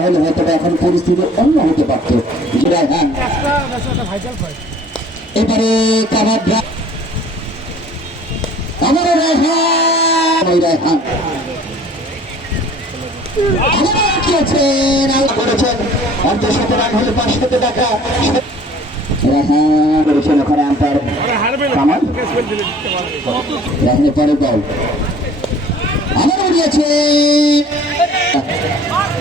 তাহলে হয়তো এখন পরিস্থিতি অন্য হতে পারত। এবারে কাভার আমারও রায়হান করেছেন অন্তঃশত রান হলে 500 টাকা করেছেন ওখানে আম্পায়ার কামাল। রাহানের পরে বল আবারও দিয়েছে,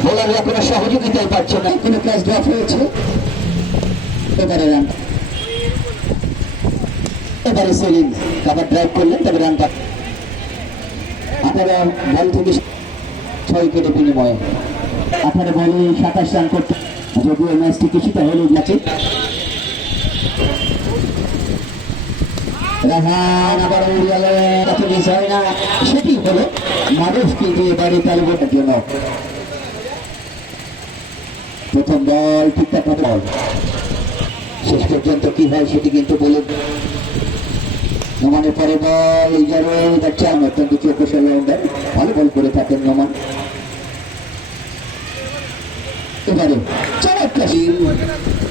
বোলাররা কোনো সহযোগিতাই পাচ্ছে না, কোনো ক্যাচ ড্রপ হয়েছে। এবারে রান, এবারে সেলিম কাভার ড্রাইভ করলেন, তবে রান পান। আপনারা বল থেকে 6 উইকেটে বিনিময়ে 18 বলে 27 রান করতে, যদিও ম্যাচটি কিছুটা হলেও যাচ্ছে। রাহান আবার মিস হয় না, সেটি হলো মানুষ কিন্তু এবারে তালিবানের জন্য প্রথম বল ঠিকঠাক মতো বল, শেষ পর্যন্ত কি হয় সেটি কিন্তু বলে। নোমানের পরে বল যাচ্ছে অত্যন্ত চৌকস অলরাউন্ডার, ভালো বল করে থাকেন নোমান। এবারে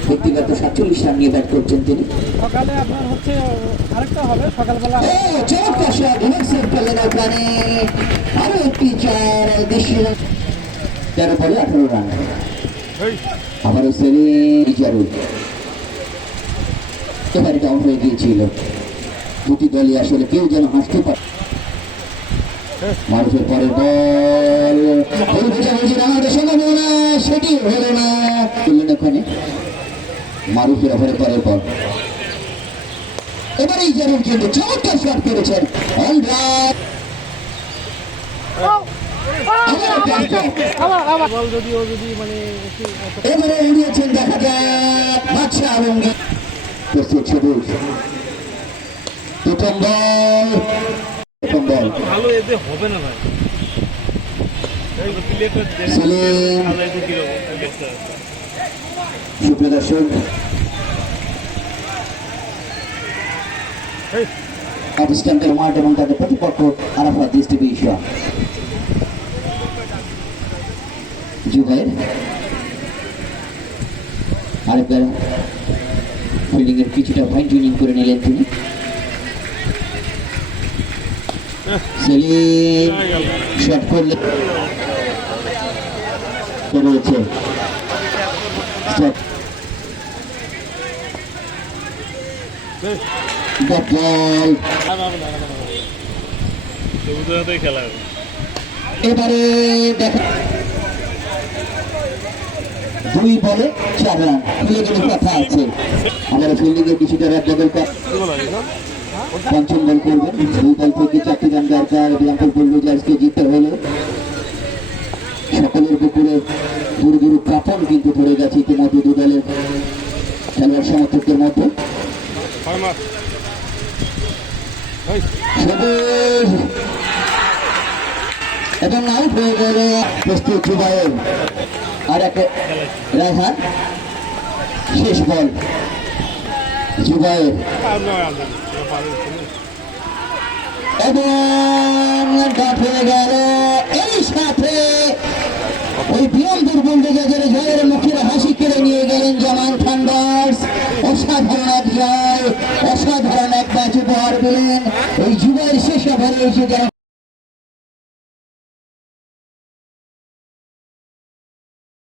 ব্যক্তিগত 47 রান নিয়ে ব্যাট করছেন তিনি। সকালে আপনার হচ্ছে আরেকটা হবে সকালবেলা। চমৎকার শট রিভার্সের করলেন ওখানে, আরো একটি 4 দেশীয় 13 বলে 18 রান। আবারও সেলিম এবারে ডাউন হয়ে গিয়েছিল, দুটি দলই আসলে কেউ যেন হাসতে পারে। মানুষের পরের বল আমাদের সম্ভাবনা সেটি হলো না, করলেন ওখানে মারুফের ওপরে পরের বল। এবার এই জারুল কিন্তু চমৎকার শট করেছেন এবারে উড়িয়েছেন, দেখা যাক বাদশা আলমগীর প্রস্তুত সবুজ। প্রথম বল ভালো এতে হবে না ভাই, সেলিম সুপ্রদর্শন পাকিস্তানকে মাঠ এবং তাদের প্রতিপক্ষ আরাফাত ডিস্ট্রিবিউশন। জুবাইর আরেকবার ফিল্ডিং এর কিছুটা ফাইন টিউনিং করে নিলেন তিনি। সেলিম শট করলেন, রয়েছে এবারে দেখা 2 বলে 4 রান, কথা আছে। আমার ফিল্ডিং এর কিছুটা রান লেভেল পঞ্চম বল করবেন, 2 বল থেকে 4টি রান দরকার। এক্সাম্পল বলবো যে আজকে জিততে হলে সকলের বুকুরে গুরু গুরু কাপড় কিন্তু ধরে গেছে ইতিমধ্যে 2 দলের খেলোয়াড় সমর্থকদের মধ্যে। এবং আউট হয়ে গেলে প্রস্তুত জুবাইর, আর এক রায়হান। শেষ বল জুবাইর এবং ডাট হয়ে গেল। এই সাথে ওই বিয়ম দুর্বল জয়ের মুখের হাসি কেড়ে নিয়ে গেলেন জামান থান্ডার্স। অসাধারণ এক জয়, অসাধারণ এক ম্যাচ উপহার দিলেন এই যুগের শেষ ওভারে এসে যারা